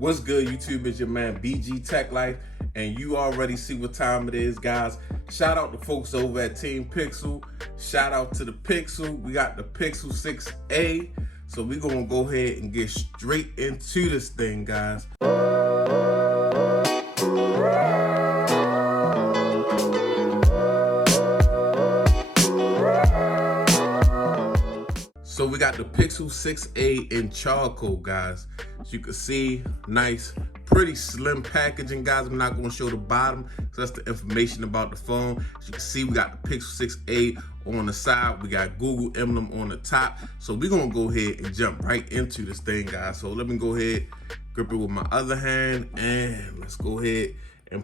What's good, YouTube? It's your man BG Tech Life, and you already see what time it is, guys. Shout out to folks over at Team Pixel. Shout out to the Pixel. We got the Pixel 6a. So we're gonna go ahead and get straight into this thing, guys. So we got the Pixel 6a in charcoal, guys. As you can see, nice, pretty slim packaging, guys. I'm not gonna show the bottom, so that's the information about the phone. As you can see, we got the Pixel 6a on the side. We got Google emblem on the top. So we're gonna go ahead and jump right into this thing, guys. So let me go ahead, grip it with my other hand, and let's go ahead and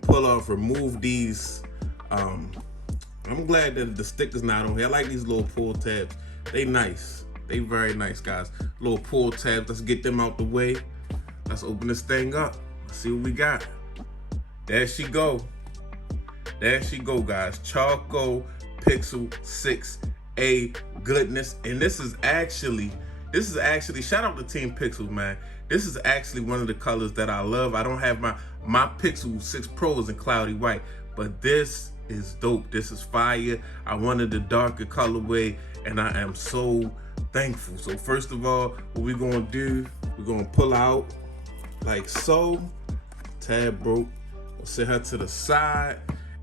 remove these. I'm glad that the sticker's not on here. I like these little pull tabs. They nice. They very nice, guys. Little pull tabs. Let's get them out the way. Let's open this thing up. Let's see what we got. There she go. There she go, guys. Charcoal Pixel 6a goodness. And this is actually, shout out to Team Pixel, man. This is actually one of the colors that I love. I don't have my Pixel 6 Pro is in cloudy white, but this is dope. This is fire. I wanted the darker colorway, and I am so thankful. So first of all, what we're gonna do, we're gonna pull out like so. Tab broke. We'll set her to the side,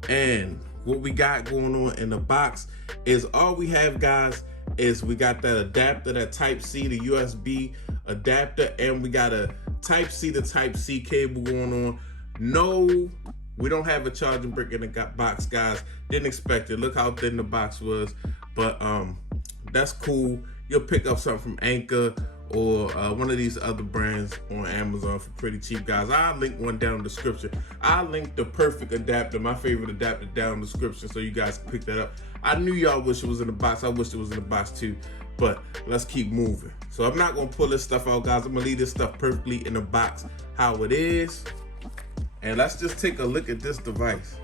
and what we got going on in the box is all we have, guys, is we got that adapter, that Type-C to USB adapter, and we got a Type-C to Type-C cable going on. No, we don't have a charging brick in the box, guys. Didn't expect it. Look how thin the box was, but that's cool. You'll pick up something from Anker or one of these other brands on Amazon for pretty cheap, guys. I'll link one down in the description. I'll link the perfect adapter, my favorite adapter, down in the description so you guys can pick that up. I knew y'all wish it was in the box. I wish it was in the box too, but let's keep moving. So I'm not gonna pull this stuff out, guys. I'm gonna leave this stuff perfectly in the box how it is. And let's just take a look at this device.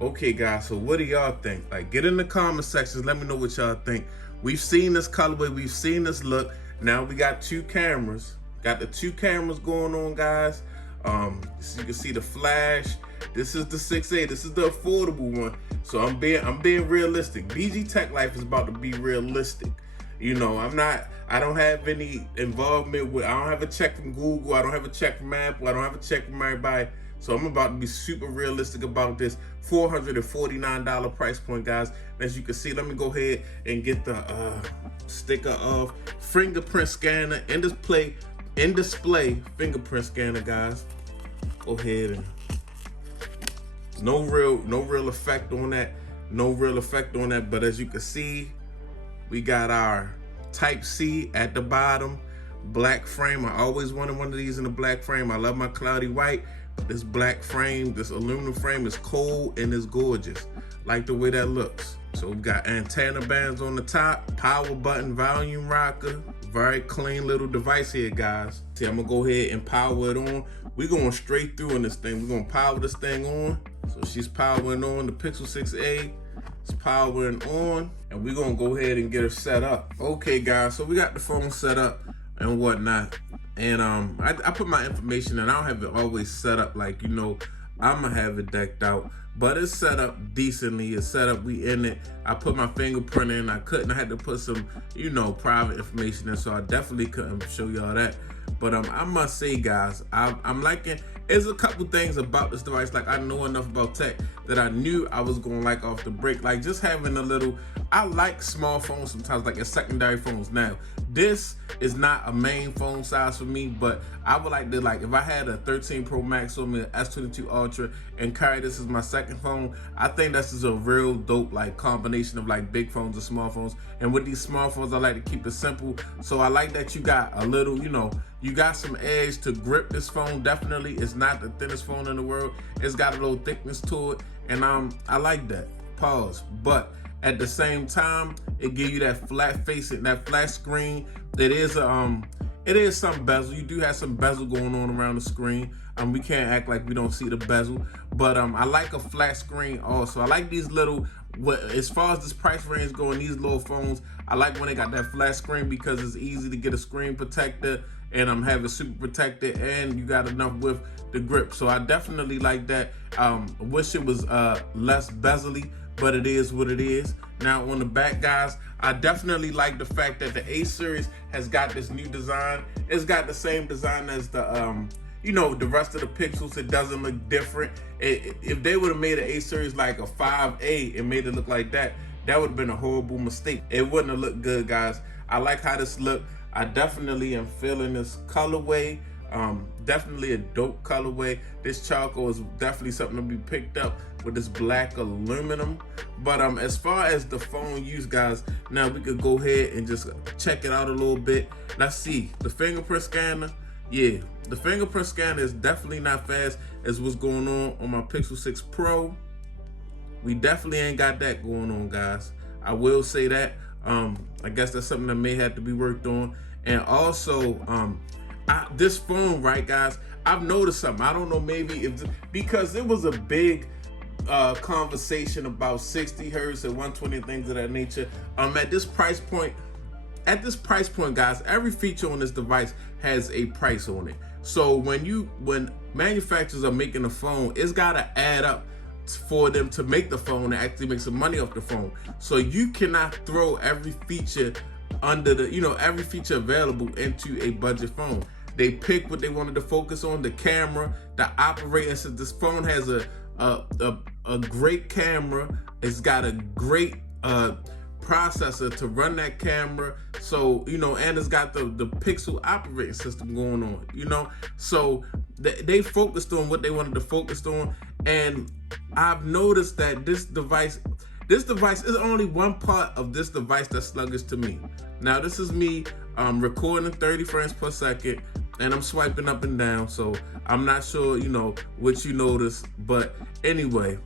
Okay, guys, so what do y'all think? Like, get in the comment sections, let me know what y'all think. We've seen this colorway, we've seen this look. Now we got two cameras. Got the two cameras going on, guys. So you can see the flash. This is the 6a, this is the affordable one. So I'm being realistic. BG Tech Life is about to be realistic. You know, I don't have any involvement with, I don't have a check from Google, I don't have a check from Apple, I don't have a check from everybody. So I'm about to be super realistic about this $449 price point, guys. As you can see, let me go ahead and get the sticker of fingerprint scanner in display fingerprint scanner, guys. Go ahead and no real effect on that, but as you can see, we got our Type-C at the bottom, black frame. I always wanted one of these in a black frame. I love my cloudy white. This black frame, this aluminum frame is cold and it's gorgeous. Like the way that looks. So we got antenna bands on the top, power button, volume rocker. Very clean little device here, guys. See, I'm gonna go ahead and power it on. We're going straight through in this thing. We're gonna power this thing on. So she's powering on, the Pixel 6a. It's powering on, and we're gonna go ahead and get her set up. Okay, guys, so we got the phone set up and whatnot. And I put my information in. I don't have it always set up like, you know, I'm gonna have it decked out, but it's set up decently. It's set up, we in it. I put my fingerprint in. I had to put some, you know, private information in, so I definitely couldn't show y'all that. But I must say, guys, I'm liking. There's a couple things about this device, like I know enough about tech that I knew I was gonna like off the break. Like just having a little, I like small phones sometimes, like as secondary phones. Now, this is not a main phone size for me, but I would like to, like if I had a 13 Pro Max or an S22 Ultra and carry this as my second phone, I think this is a real dope like combination of like big phones and small phones. And with these small phones, I like to keep it simple. So I like that you got a little, you know, you got some edge to grip this phone. Definitely, it's not the thinnest phone in the world. It's got a little thickness to it, and I like that. Pause. But at the same time, it gives you that flat face and that flat screen. It is some bezel. You do have some bezel going on around the screen. We can't act like we don't see the bezel, but I like a flat screen also. I like these little, as far as this price range going, these little phones, I like when they got that flat screen because it's easy to get a screen protector and have it super protected, and you got enough with the grip. So I definitely like that. Wish it was less bezel-y, but it is what it is. Now on the back, guys, I definitely like the fact that the A series has got this new design. It's got the same design as the you know, the rest of the Pixels. It doesn't look different. If they would have made an A series like a 5A and made it look like that, that would have been a horrible mistake. It wouldn't have looked good, guys. I like how this looked. I definitely am feeling this colorway. Definitely a dope colorway. This charcoal is definitely something to be picked up with this black aluminum. But as far as the phone use, guys, now we could go ahead and just check it out a little bit. Let's see the fingerprint scanner. Yeah, the fingerprint scanner is definitely not fast as what's going on my Pixel 6 Pro. We definitely ain't got that going on, guys. I will say that. I guess that's something that may have to be worked on. And also, this phone, right, guys, I've noticed something. I don't know, maybe because it was a big conversation about 60 hertz and 120 and things of that nature. At this price point, guys, every feature on this device has a price on it. So when manufacturers are making a phone, it's gotta add up for them to make the phone and actually make some money off the phone. So you cannot throw every feature under the, every feature available into a budget phone. They pick what they wanted to focus on: the camera, the operating system. This phone has a great camera. It's got a great processor to run that camera. So, and it's got the Pixel operating system going on, So they focused on what they wanted to focus on. And I've noticed that this device is only one part of this device that's sluggish to me. Now, this is me recording 30 frames per second, and I'm swiping up and down, so I'm not sure, what you notice. But anyway,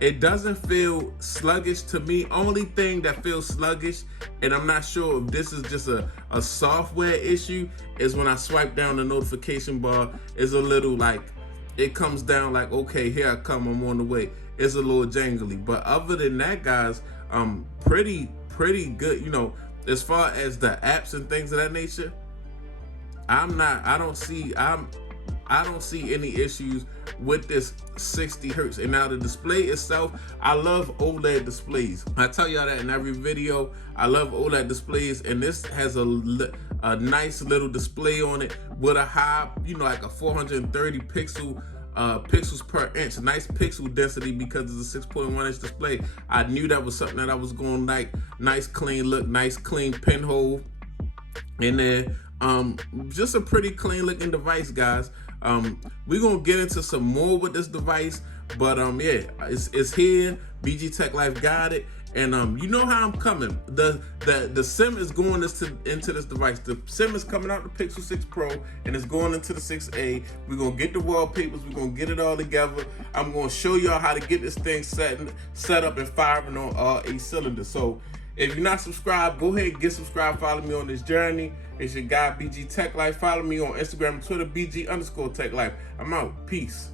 it doesn't feel sluggish to me. Only thing that feels sluggish, and I'm not sure if this is just a software issue, is when I swipe down the notification bar, is a little like, it comes down like, okay, here I come, I'm on the way. It's a little jangly. But other than that, guys, pretty good. As far as the apps and things of that nature, I don't see any issues with this 60 hertz. And now the display itself, I love OLED displays. I tell y'all that in every video. I love OLED displays, and this has a nice little display on it with a high, like a 430 pixels per inch. Nice pixel density because it's a 6.1 inch display. I knew that was something that I was going to like. Nice clean look, nice clean pinhole in there. Just a pretty clean looking device, guys. We're gonna get into some more with this device, but yeah, it's here. BG Tech Life got it, and you know how I'm coming. The SIM is going into this device. The SIM is coming out the Pixel 6 Pro, and it's going into the 6A. We're gonna get the wallpapers. We're gonna get it all together. I'm gonna show y'all how to get this thing set up and firing on all 8 cylinders. So if you're not subscribed, go ahead and get subscribed. Follow me on this journey. It's your guy, BG Tech Life. Follow me on Instagram and Twitter, BG_Tech Life. I'm out. Peace.